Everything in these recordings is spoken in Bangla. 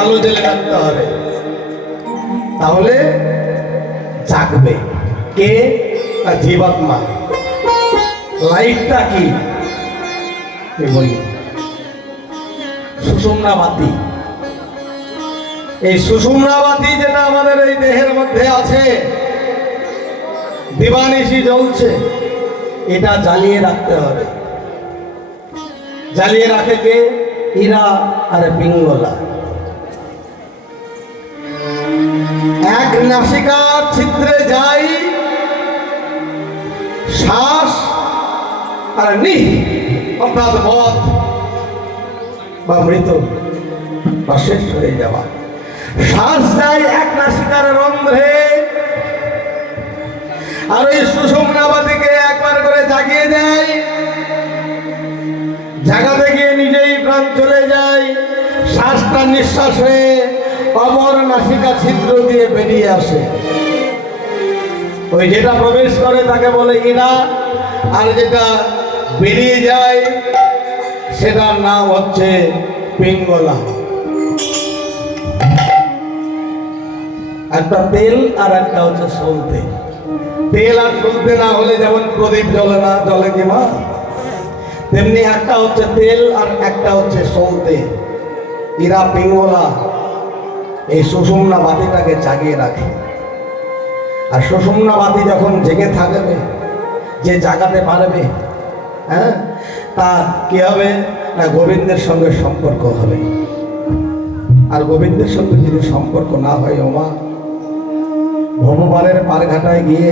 আলো জ্বেলে রাখতে হবে, তাহলে জাগবে কে? না জীবাত্মা। লাইটটা কি বলি? সুষুম্না বাতি। এই সুষুম্না বাতি যেটা আমাদের এই দেহের মধ্যে আছে, দিবানিশি জ্বলছে, এটা জ্বালিয়ে রাখতে হবে। জ্বালিয়ে রাখে কে? ইরা আর পিঙ্গলা। এক নাসিকার ছিদ্রে যাই শ্বাস আর নি, অর্থাৎ মত বা মৃত বা শেষ হয়ে যাওয়া। শ্বাস যায় এক নাসিকার রন্ধ্রে, আর ওই সুষুম্না বাতিকে একবার করে জাগিয়ে দেয়। জাগাতে গিয়ে নিজেই প্রাণ চলে যায়, শ্বাসটা নিঃশ্বাস হয়ে অমর নাসিকা ছিদ্র দিয়ে বেরিয়ে আসে। ওই যেটা প্রবেশ করে তাকে বলে ইরা, আর যেটা বেরিয়ে যায় সেটার নাম হচ্ছে পিঙ্গলা। একটা তেল আর একটা হচ্ছে সলতে। তেল আর সলতে না হলে যেমন প্রদীপ জ্বলে না, জ্বলে কি মা, তেমনি একটা হচ্ছে তেল আর একটা হচ্ছে সলতে। ইরা পিঙ্গলা এই সুষুম্না বাতিটাকে জাগিয়ে রাখে। আর সুষুম্না বাতি যখন জেগে থাকবে, যে জাগাতে পারবে, হ্যাঁ, তার কি হবে না, গোবিন্দের সঙ্গে সম্পর্ক হবে। আর গোবিন্দের সঙ্গে যদি সম্পর্ক না হয়, ওমা, ভগবানের পারঘাটায় গিয়ে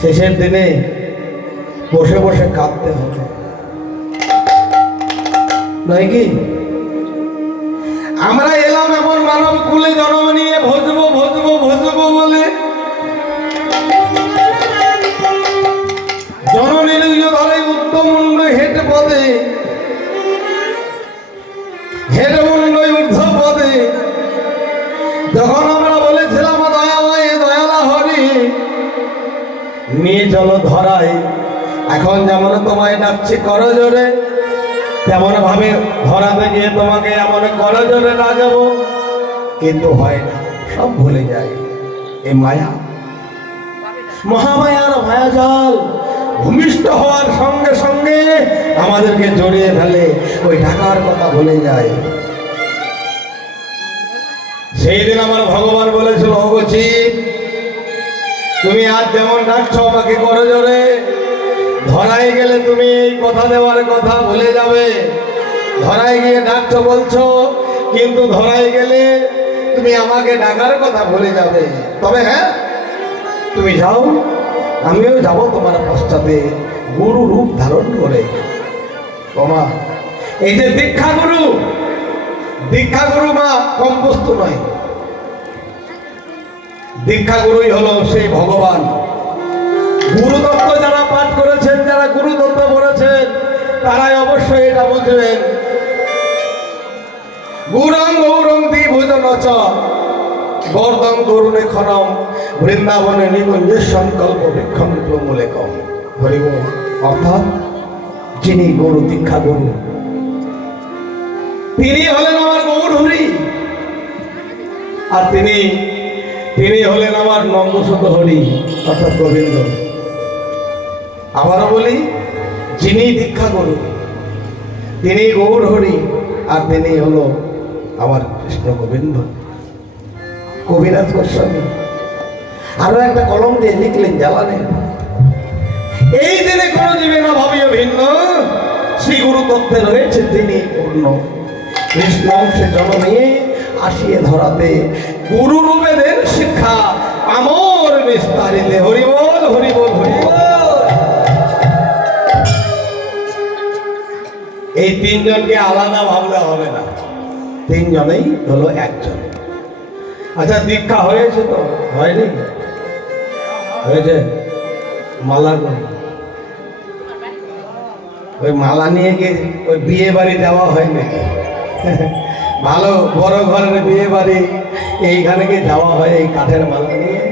শেষের দিনে বসে বসে কাঁদতে হবে, নয় কি? আমরা এলাম এমন মানব কুলে জন্ম নিয়ে ভজবো ভজবো ভজবো বলে, জননীর ধরে উত্তমুণ্ড হেট পদে, হেট মুণ্ড ঊর্ধ্ব পদে। যখন আমরা বলেছিলাম দয়াময় দয়ালা হরি নিয়ে চলো ধরাই, এখন যেমন তোমায় ডাকছি করজোরে, তেমন ভাবে ধরাতে গিয়ে তোমাকে এমন করজোরে লাগাবো, কিন্তু হয় না, সব ভুলে যায়। এই মায়া, মহামায়ার মায়াজাল ভূমিষ্ঠ হওয়ার সঙ্গে সঙ্গে আমাদেরকে জড়িয়ে ফেলে, ওই ঢাকার কথা ভুলে যায়। সেই দিন আমার ভগবান বলেছিল, অগছি তুমি আজ যেমন ডাকছো আমাকে করজোরে, ধরাই গেলে তুমি এই কথা দেওয়ার কথা ভুলে যাবে। ধরাই গিয়ে ডাকছো বলছো, কিন্তু ধরাই গেলে তুমি আমাকে ডাকার কথা ভুলে যাবে। তবে হ্যাঁ, তুমি যাও, আমিও যাব তোমার পশ্চাতে গুরু রূপ ধারণ করে। তোমা এই যে দীক্ষা গুরু, দীক্ষা গুরু মা কম বস্তু নয়। দীক্ষা গুরুই হলো সেই ভগবান। গুরুতত্ত্ব যারা পাঠ করেছেন, যারা গুরুতত্ত্ব পড়েছেন, তারাই অবশ্যই এটা বুঝবেন। গুরং গৌরং দ্বিভুজন চ গর্দং গরুণে খনম বৃন্দাবনে নিকুঞ্জের সংকল্প বৃক্ষং প্রমূলে কম। হরিব, অর্থাৎ যিনি গুরু, দীক্ষা গুরু, তিনি হলেন আমার গৌর হরি, আর তিনি হলেন আমার নন্দসুত হরি, অর্থাৎ গোবিন্দ। আবারও বলি, যিনি দীক্ষা গুরু তিনি গৌর হরি, আর তিনি হলো আমার কৃষ্ণ গোবিন্দ। কবিরাজ গোস্বামী আরো একটা কলম দিয়ে লিখলেন, জ্বালালেন, এই দিনে কোনো জীবে না ভাবিও ভিন্ন, শ্রী গুরু তত্ত্বে রয়েছে তিনি পূর্ণ। কৃষ্ণ অংশে জন্ম নিয়ে আসিয়ে ধরাতে, গুরু রূপে দেন শিক্ষা আমর বিস্তারিতে। হরিবল হরিবল হরিবল। এই তিনজনকে আলাদা ভাবলে হবে না, তিনজনেই হলো একজন। আচ্ছা, দীক্ষা হয়েছে তো? হয়নি? হয়েছে? মালা করে ওই মালা নিয়ে গিয়ে ওই বিয়ে বাড়ি যাওয়া হয় নাকি? ভালো বড় ঘরের বিয়ে বাড়ি, এইখানে গিয়ে যাওয়া হয় এই কাঠের মালা নিয়ে।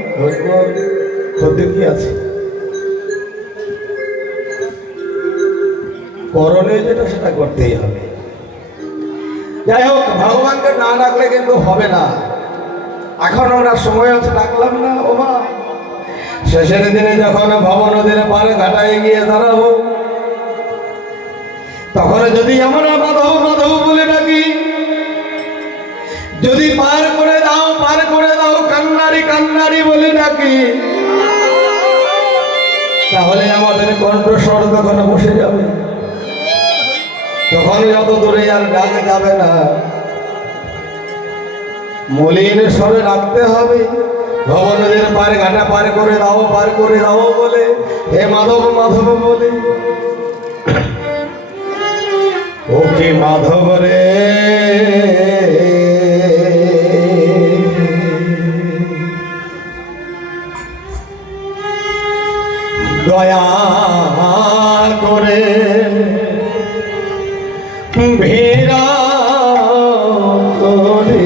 সত্যি কি আছে? করণীয় যেটা সেটা করতেই হবে। যাই হোক, ভগবানকে না ডাকলে কিন্তু হবে না। এখন আমরা সময় আছে, ডাকলাম না ও মা। শেষের দিনে যখন ভব নদীর পারে ঘাটায় গিয়ে দাঁড়াবো, তখন যদি আমরা মাধব মাধব বলে ডাকি, যদি পার করে দাও কান্নারি কান্নারি বলে ডাকি, তাহলে আমাদের কণ্ঠস্বর তখন বসে যাবে। তখন যত দূরে আর ডাক যাবে না, মলিন স্বরে ডাকতে হবে। ভব নদীর পার ঘাটা পার করে দাও বলে, হে মাধব মাধব বলে। ওকে মাধব রে, দয়া করে ভেরা করে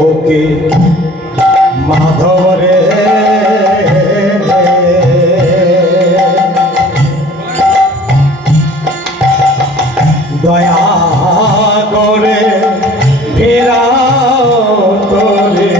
ওকে মাধব রে, দয়া করে ফেরা করে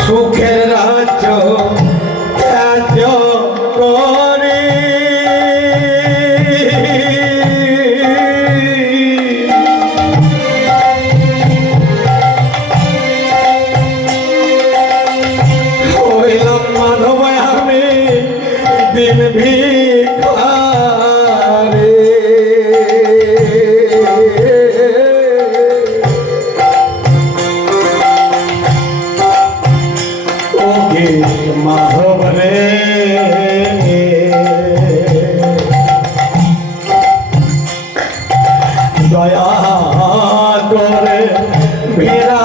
সুখের রাজ্য ত্যাজ্য করে হইলাম মাধব আমি দিন ভিখারি। মাধব রে, দয়া করে ভেরা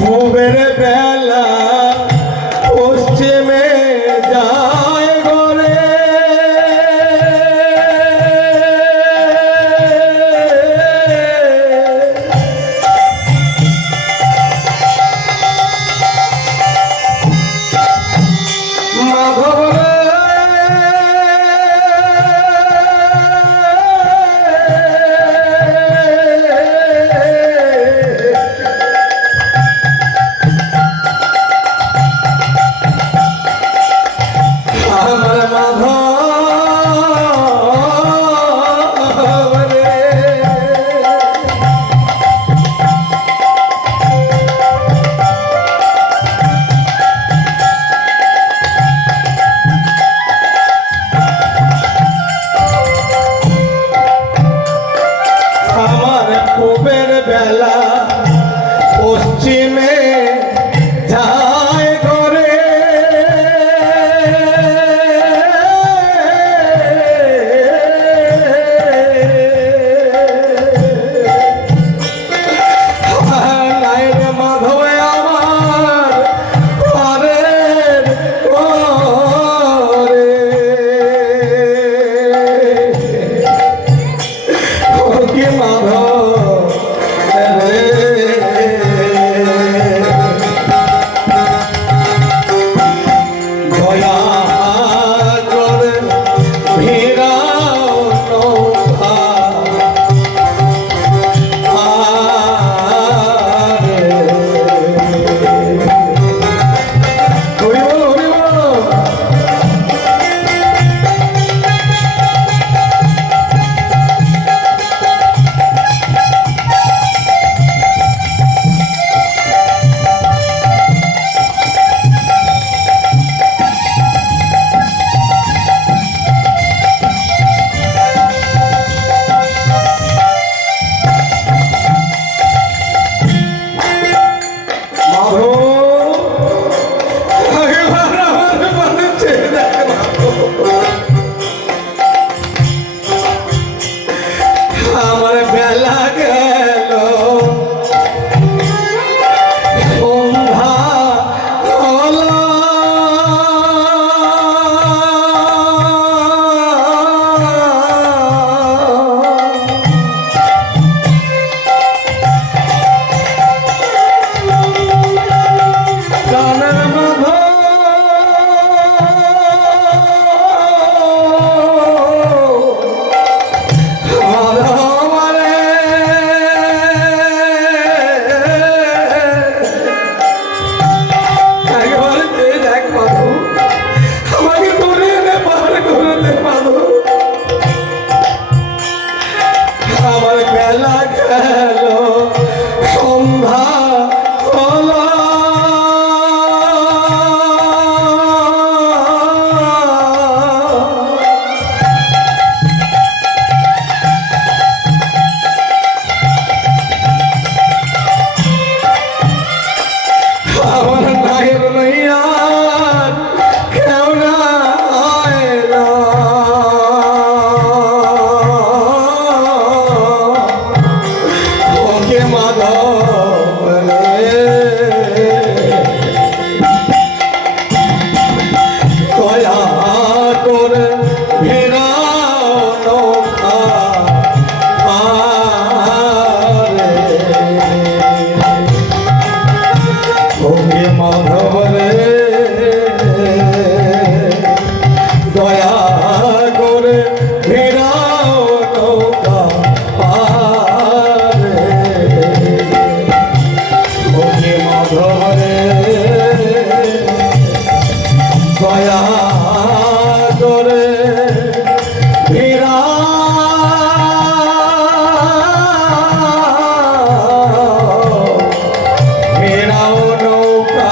পূবের বেলা পশ্চিমে যায় গরে, মাধব পূবের বেলা পশ্চিমে যায় করে, কি মাধব রে দয়া করে ভিড়াও নৌকা আমার বেলা গেল সন্ধ্যা হলো গানের আমার বেলা গেল সন্ধ্যা হলো আমার নায়ের নইয়া কেউ না আয়লা ওকে মাধব রে দয়া করে ফেরাও নৌকা ওকে মাধব রে দয়া করে ফেরাও নৌকা ওকে মাধব রে দয়া করে ফেরাও নৌকা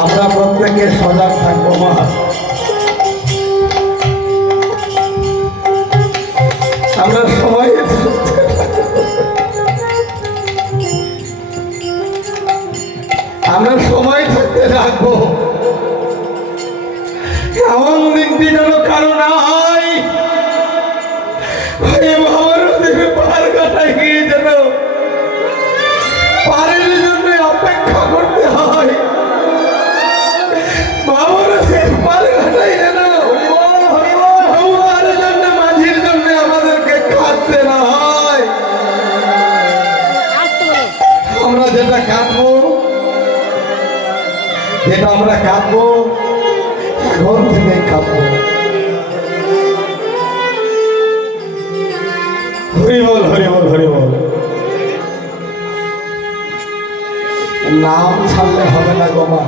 আমরা প্রত্যেকে সজাগ থাকবো মা আমরা সবাই আমরা সময় থাকতে রাখবো এমন দিনটি যেন কারো নাই মহাভারতের পার কাটায় গিয়ে যেন পারের জন্য অপেক্ষা করতে হয় মহাভারতের পার কাটায় যেন জন্য মাঝির জন্য আমাদেরকে যেটা কাঁদবো, যেটা আমরা কাঁদবো, এখন থেকে কাঁদবো। হরি বল, হরি বল, হরি বল। নাম ছাড়লে হবে না গো মা।